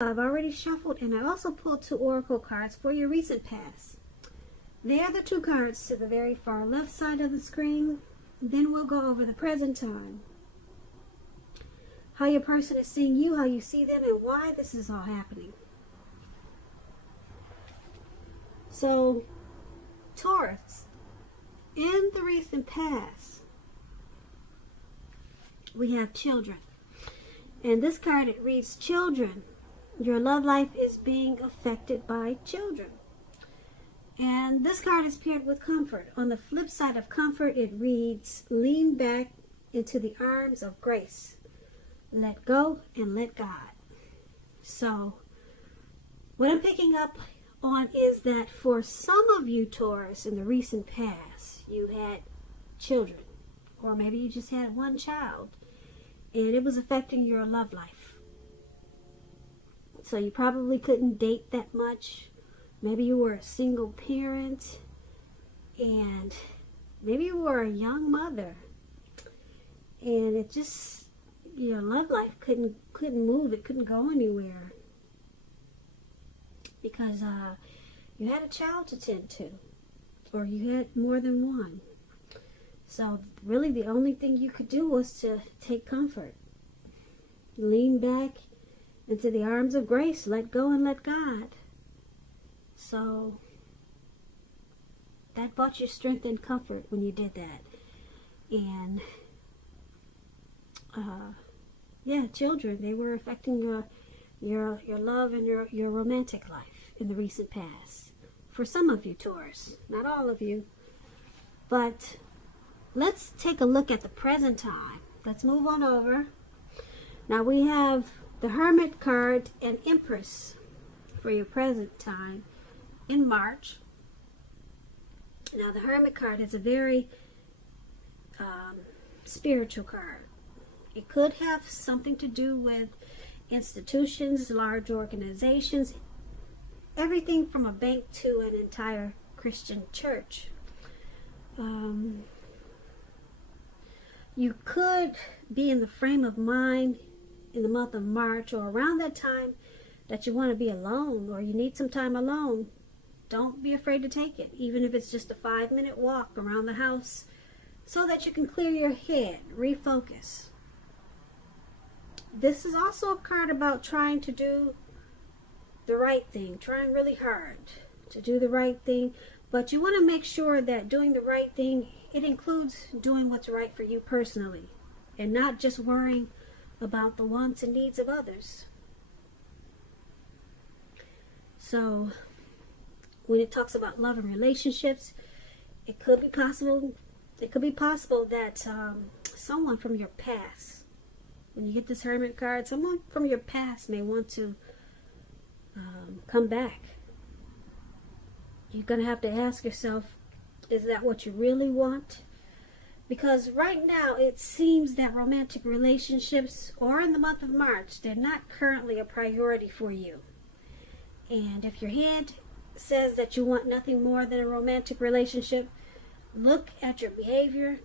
I've already shuffled, and I also pulled 2 oracle cards for your recent past. They are the 2 cards to the very far left side of the screen. Then we'll go over the present time, how your person is seeing you, how you see them, and why this is all happening. So, Taurus, in the recent past, we have children. And this card, it reads, children. Your love life is being affected by children. And this card is paired with comfort. On the flip side of comfort, it reads, lean back into the arms of grace. Let go and let God. So, what I'm picking up on is that for some of you, Taurus, in the recent past, you had children. Or maybe you just had one child. And it was affecting your love life. So you probably couldn't date that much. Maybe you were a single parent. And maybe you were a young mother. And it just, your love life couldn't move. It couldn't go anywhere. Because you had a child to tend to. Or you had more than one. So really the only thing you could do was to take comfort. Lean back into the arms of grace. Let go and let God. So that brought you strength and comfort when you did that. And yeah, children, they were affecting your love and your romantic life in the recent past. For some of you, Taurus, not all of you. But let's take a look at the present time. Let's move on over. Now we have the Hermit card and Empress for your present time in March. Now the Hermit card is a very spiritual card. It could have something to do with institutions, large organizations, everything from a bank to an entire Christian church. You could be in the frame of mind in the month of March or around that time that you want to be alone or you need some time alone. Don't be afraid to take it, even if it's just a 5-minute walk around the house so that you can clear your head, refocus. This is also a card about trying to do the right thing, trying really hard to do the right thing, but you want to make sure that doing the right thing, it includes doing what's right for you personally and not just worrying about the wants and needs of others. So when it talks about love and relationships, it could be possible that someone from your past, when you get this Hermit card, someone from your past may want to come back. You're going to have to ask yourself, is that what you really want? Because right now it seems that romantic relationships, or in the month of March, they're not currently a priority for you. And if your head says that you want nothing more than a romantic relationship, look at your behavior.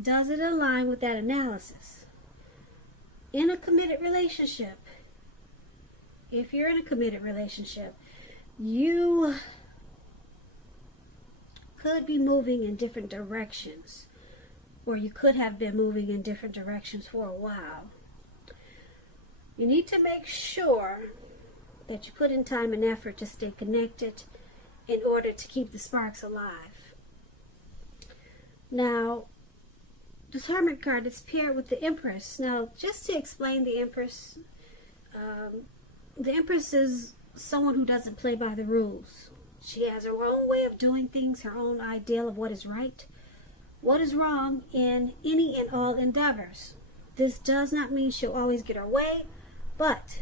Does it align with that analysis? In a committed relationship, if you're in a committed relationship, you could be moving in different directions, or you could have been moving in different directions for a while. You need to make sure that you put in time and effort to stay connected in order to keep the sparks alive. Now, this Hermit card is paired with the Empress. Now, just to explain the Empress is someone who doesn't play by the rules. She has her own way of doing things, her own ideal of what is right, what is wrong in any and all endeavors. This does not mean she'll always get her way, but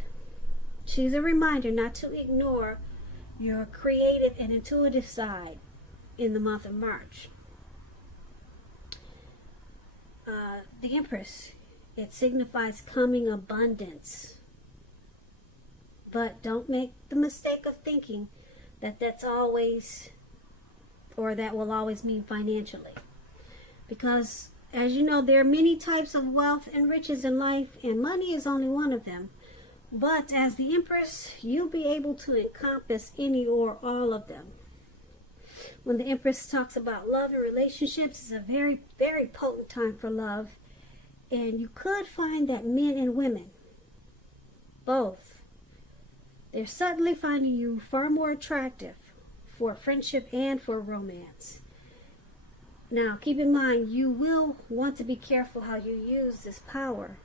she's a reminder not to ignore your creative and intuitive side in the month of March. The Empress, it signifies coming abundance. But don't make the mistake of thinking that that's always, or that will always mean financially. Because, as you know, there are many types of wealth and riches in life, and money is only one of them. But as the Empress, you'll be able to encompass any or all of them. When the Empress talks about love and relationships, it's a very, very potent time for love. And you could find that men and women, both, they're suddenly finding you far more attractive for friendship and for romance. Now, keep in mind, you will want to be careful how you use this power.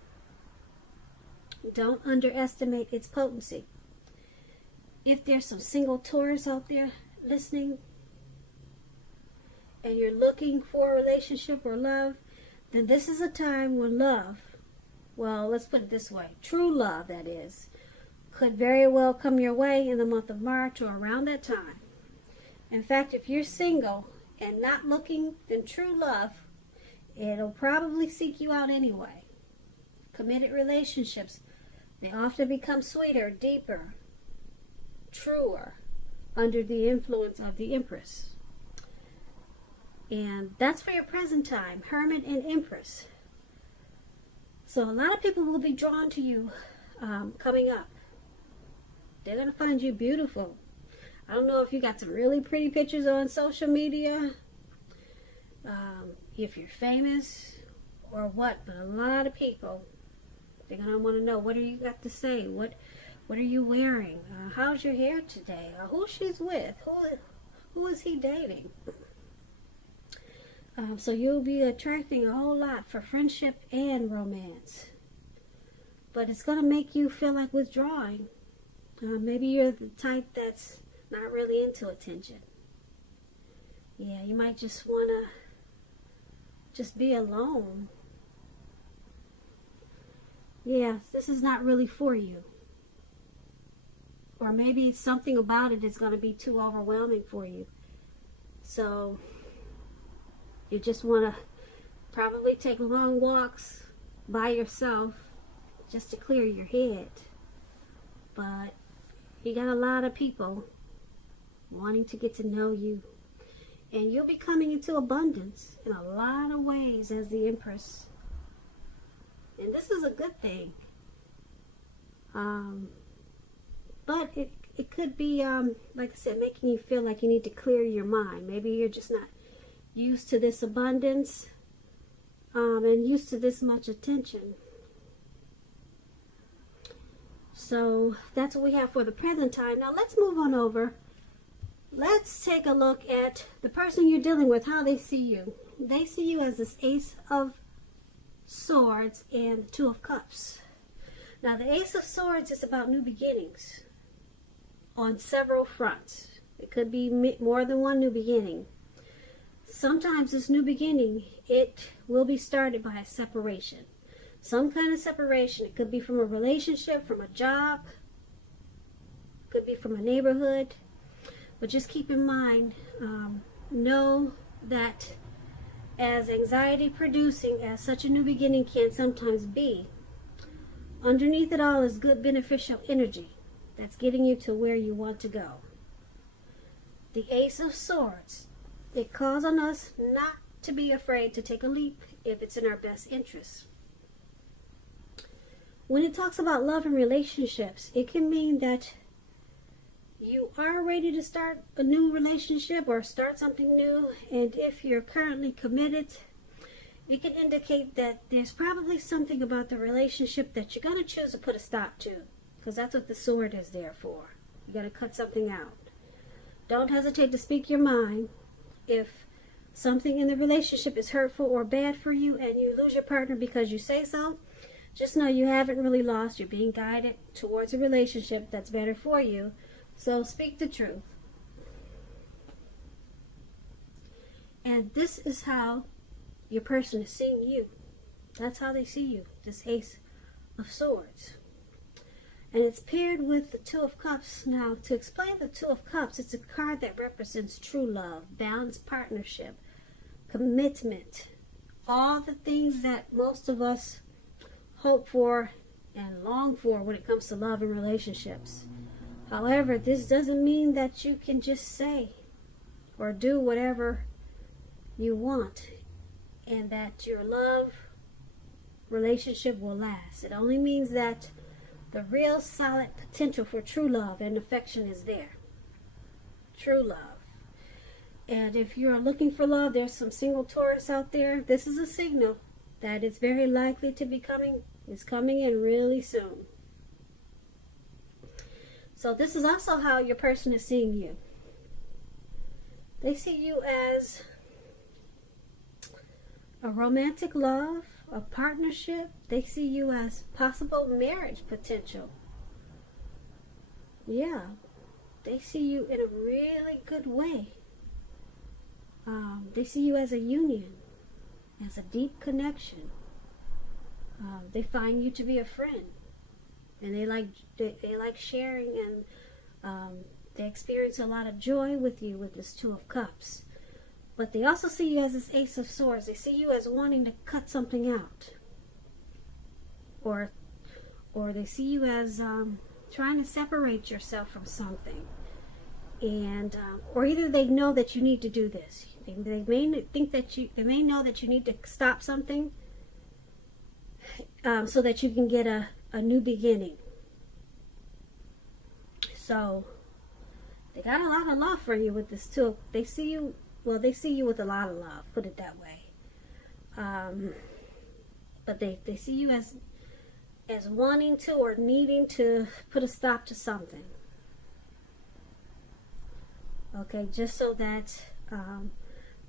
Don't underestimate its potency. If there's some single Taurus out there listening, and you're looking for a relationship or love, then this is a time when love, well, let's put it this way, true love, that is, could very well come your way in the month of March or around that time. In fact, if you're single and not looking, then true love, it'll probably seek you out anyway. Committed relationships, they often become sweeter, deeper, truer under the influence of the Empress. And that's for your present time, Hermit and Empress. So a lot of people will be drawn to you coming up. They're going to find you beautiful. I don't know if you got some really pretty pictures on social media, if you're famous or what, but a lot of people, they're going to want to know, what do you got to say? What are you wearing? How's your hair today? Who she's with? Who is he dating? So you'll be attracting a whole lot for friendship and romance. But it's going to make you feel like withdrawing. Maybe you're the type that's not really into attention. Yeah, you might just want to just be alone. Yeah, this is not really for you. Or maybe something about it is going to be too overwhelming for you. So you just want to probably take long walks by yourself just to clear your head. But you got a lot of people wanting to get to know you. And you'll be coming into abundance in a lot of ways as the Empress. And this is a good thing. But it could be, like I said, making you feel like you need to clear your mind. Maybe you're just not used to this abundance and used to this much attention. So that's what we have for the present time. Now let's move on over. Let's take a look at the person you're dealing with, how they see you. They see you as this Ace of Swords and the Two of Cups. Now the Ace of Swords is about new beginnings on several fronts. It could be more than one new beginning. Sometimes this new beginning, it will be started by a separation. Some kind of separation. It could be from a relationship, from a job, could be from a neighborhood. But just keep in mind, know that as anxiety producing as such a new beginning can sometimes be, underneath it all is good beneficial energy that's getting you to where you want to go. The Ace of Swords, it calls on us not to be afraid to take a leap if it's in our best interest. When it talks about love and relationships, it can mean that you are ready to start a new relationship or start something new, and if you're currently committed, it can indicate that there's probably something about the relationship that you're going to choose to put a stop to, because that's what the sword is there for. You got to cut something out. Don't hesitate to speak your mind. If something in the relationship is hurtful or bad for you and you lose your partner because you say so, just know you haven't really lost. You're being guided towards a relationship that's better for you. So speak the truth. And this is how your person is seeing you. That's how they see you, this Ace of Swords. And it's paired with the Two of Cups. Now, to explain the Two of Cups, it's a card that represents true love, balanced partnership, commitment, all the things that most of us hope for and long for when it comes to love and relationships. However, this doesn't mean that you can just say or do whatever you want and that your love relationship will last. It only means that The real solid potential for true love and affection is there. True love. And if you're looking for love, there's some single Taurus out there. This is a signal that it's very likely to be coming. It's coming in really soon. So this is also how your person is seeing you. They see you as a romantic love, a partnership. They see you as possible marriage potential. Yeah, they see you in a really good way. They see you as a union, as a deep connection. They find you to be a friend, and they like sharing, and they experience a lot of joy with you with this Two of Cups. But they also see you as this Ace of Swords. They see you as wanting to cut something out, or they see you as trying to separate yourself from something, and or either they know that you need to do this. They may think that they may know that you need to stop something, so that you can get a new beginning. So they got a lot of love for you with this too. They see you, well, they see you with a lot of love, put it that way. But they see you as wanting to or needing to put a stop to something. Okay, just so that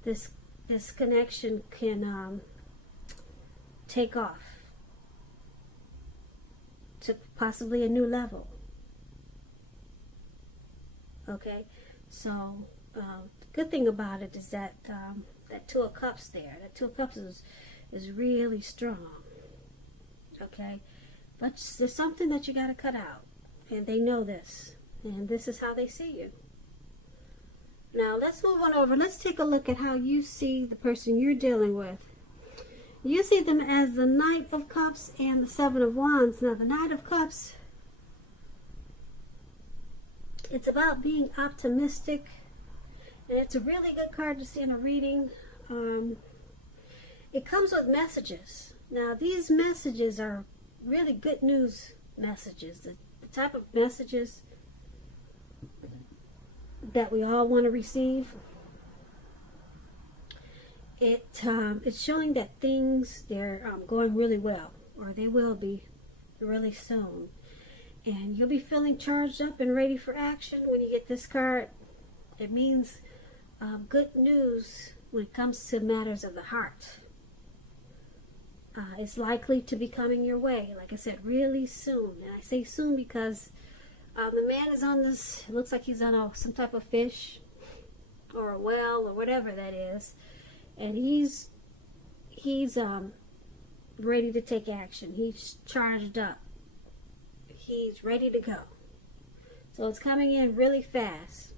this connection can take off to possibly a new level. Okay, so the good thing about it is that that Two of Cups there, that Two of Cups is really strong. Okay, but there's something that you got to cut out, and they know this, and this is how they see you. Now let's move on over. Let's take a look at how you see the person you're dealing with. You see them as the Knight of Cups and the Seven of Wands. Now the Knight of Cups, it's about being optimistic, and it's a really good card to see in a reading. It comes with messages. Now these messages are really good news messages, the type of messages that we all want to receive. It's showing that things, they're going really well, or they will be really soon. And you'll be feeling charged up and ready for action when you get this card. It means good news when it comes to matters of the heart. It's likely to be coming your way, like I said, really soon. And I say soon because the man is on this, it looks like he's on some type of fish or a well or whatever that is. And he's ready to take action. He's charged up. He's ready to go. So it's coming in really fast.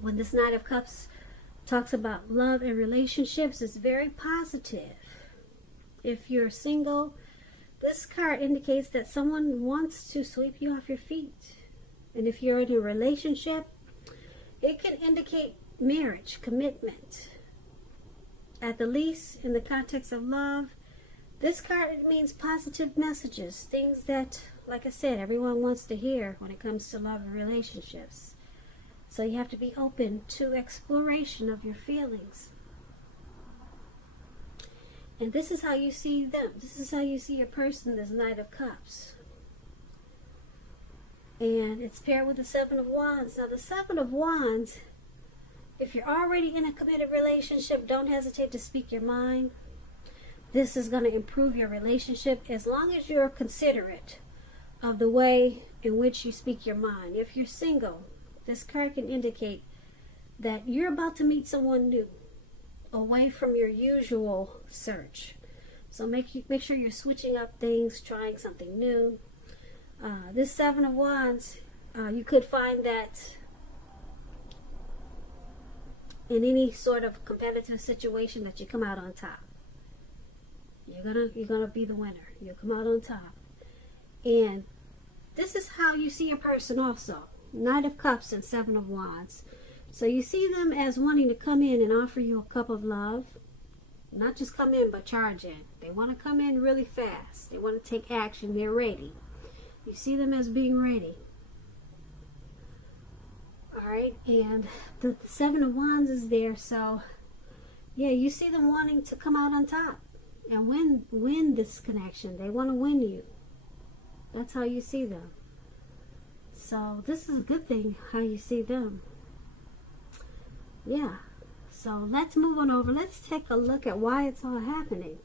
When this Knight of Cups talks about love and relationships, it's very positive. If you're single, this card indicates that someone wants to sweep you off your feet. And if you're in a relationship, it can indicate marriage, commitment. At the least, in the context of love, this card means positive messages, things that, like I said, everyone wants to hear when it comes to love and relationships. So you have to be open to exploration of your feelings. And this is how you see them. This is how you see your person, this Knight of Cups. And it's paired with the Seven of Wands. Now the Seven of Wands, if you're already in a committed relationship, don't hesitate to speak your mind. This is going to improve your relationship as long as you're considerate of the way in which you speak your mind. If you're single, this card can indicate that you're about to meet someone new, away from your usual search. So make sure you're switching up things, trying something new. This Seven of Wands, you could find that in any sort of competitive situation that you come out on top. You're gonna be the winner. You'll come out on top. And this is how you see your person also. Knight of Cups and Seven of Wands. So you see them as wanting to come in and offer you a cup of love. Not just come in, but charge in. They want to come in really fast. They want to take action. They're ready. You see them as being ready. Alright, and the Seven of Wands is there, so yeah, you see them wanting to come out on top and win this connection. They want to win you. That's how you see them. So this is a good thing, how you see them. Yeah. So let's move on over. Let's take a look at why it's all happening.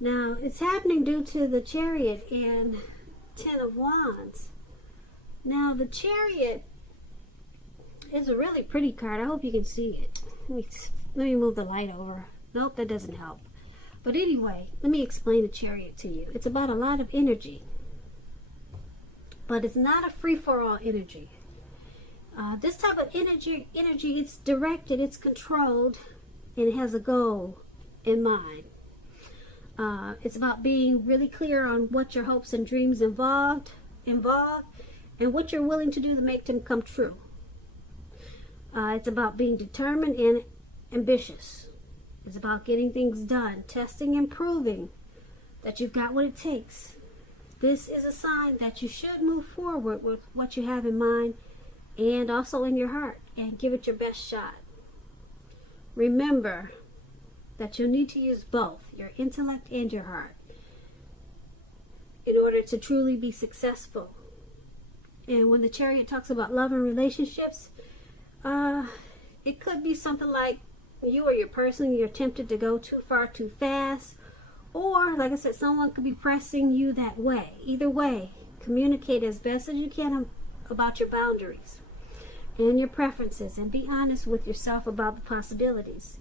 Now, it's happening due to the Chariot and Ten of Wands. Now, the Chariot is a really pretty card. I hope you can see it. Let me move the light over. Nope, that doesn't help. But anyway, let me explain the Chariot to you. It's about a lot of energy. But it's not a free-for-all energy. This type of energy, it's directed, it's controlled, and it has a goal in mind. It's about being really clear on what your hopes and dreams involve, and what you're willing to do to make them come true. It's about being determined and ambitious. It's about getting things done, testing and proving that you've got what it takes. This is a sign that you should move forward with what you have in mind and also in your heart, and give it your best shot. Remember that you'll need to use both your intellect and your heart in order to truly be successful. And when the Chariot talks about love and relationships, it could be something like you or your person, you're tempted to go too far too fast, or like I said, someone could be pressing you that way. Either way, communicate as best as you can about your boundaries and your preferences, and be honest with yourself about the possibilities.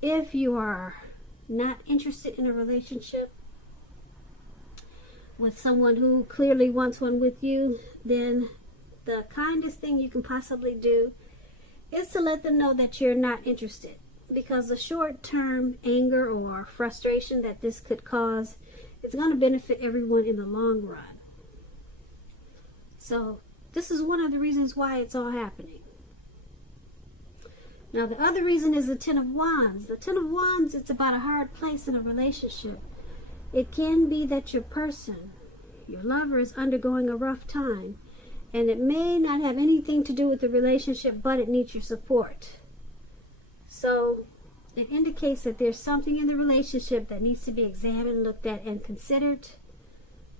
If you are not interested in a relationship with someone who clearly wants one with you, then the kindest thing you can possibly do is to let them know that you're not interested, because the short-term anger or frustration that this could cause is going to benefit everyone in the long run. So this is one of the reasons why it's all happening. Now, the other reason is the Ten of Wands. The Ten of Wands, it's about a hard place in a relationship. It can be that your person, your lover, is undergoing a rough time, and it may not have anything to do with the relationship, but it needs your support. So it indicates that there's something in the relationship that needs to be examined, looked at, and considered.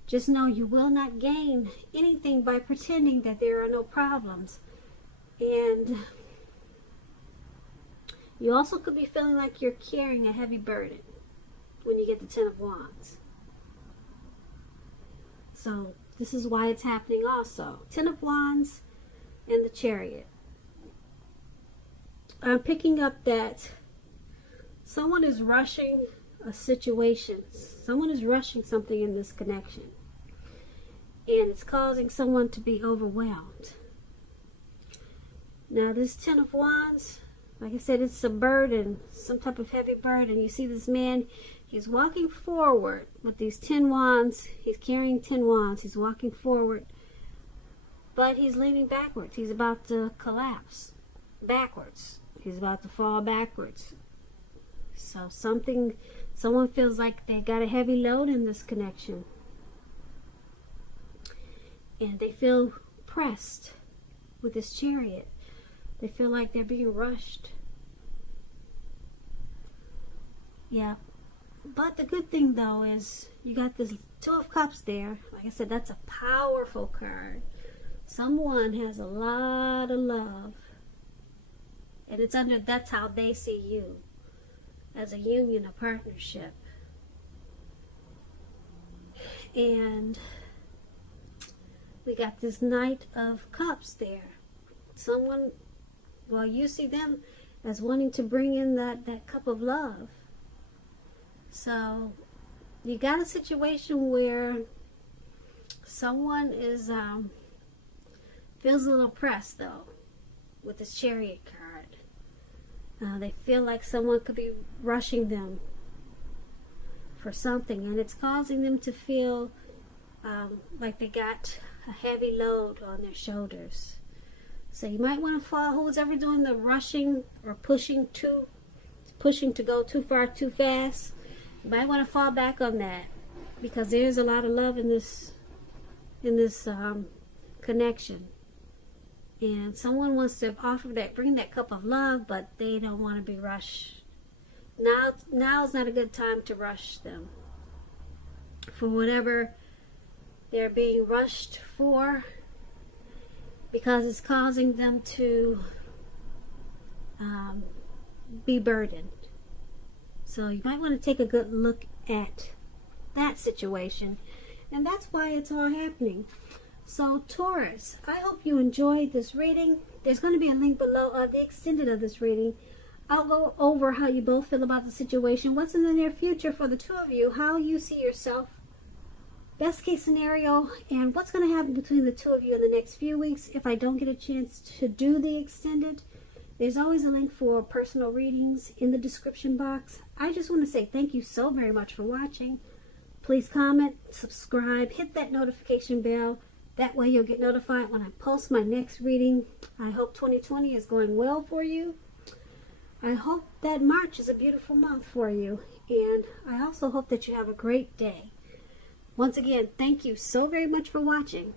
Just know you will not gain anything by pretending that there are no problems. And you also could be feeling like you're carrying a heavy burden when you get the Ten of Wands. So this is why it's happening also. Ten of Wands and the Chariot. I'm picking up that someone is rushing a situation. Someone is rushing something in this connection. And it's causing someone to be overwhelmed. Now this Ten of Wands, like I said, it's a burden, some type of heavy burden. You see this man, he's walking forward with these 10 wands. He's carrying 10 wands. He's walking forward, but he's leaning backwards. He's about to collapse backwards. He's about to fall backwards. So someone feels like they got a heavy load in this connection. And they feel pressed with this Chariot. They feel like they're being rushed. Yeah. But the good thing, though, is you got this Two of Cups there. Like I said, that's a powerful card. Someone has a lot of love. And that's how they see you. As a union, a partnership. And we got this Knight of Cups there. Someone, well, you see them as wanting to bring in that cup of love. So you got a situation where someone is feels a little pressed, though, with this Chariot card. They feel like someone could be rushing them for something, and it's causing them to feel like they got a heavy load on their shoulders. So you might want to follow who's ever doing the rushing or pushing to go too far too fast. You might want to fall back on that, because there's a lot of love in this in this connection. And someone wants to offer that, bring that cup of love, but they don't want to be rushed. Now's not a good time to rush them for whatever they're being rushed for, because it's causing them to be burdened. So you might want to take a good look at that situation, and that's why it's all happening. So Taurus, I hope you enjoyed this reading. There's going to be a link below of the extended of this reading. I'll go over how you both feel about the situation, what's in the near future for the two of you, how you see yourself, best case scenario, and what's going to happen between the two of you in the next few weeks. If I don't get a chance to do the extended, there's always a link for personal readings in the description box. I just want to say thank you so very much for watching. Please comment, subscribe, hit that notification bell. That way you'll get notified when I post my next reading. I hope 2020 is going well for you. I hope that March is a beautiful month for you. And I also hope that you have a great day. Once again, thank you so very much for watching.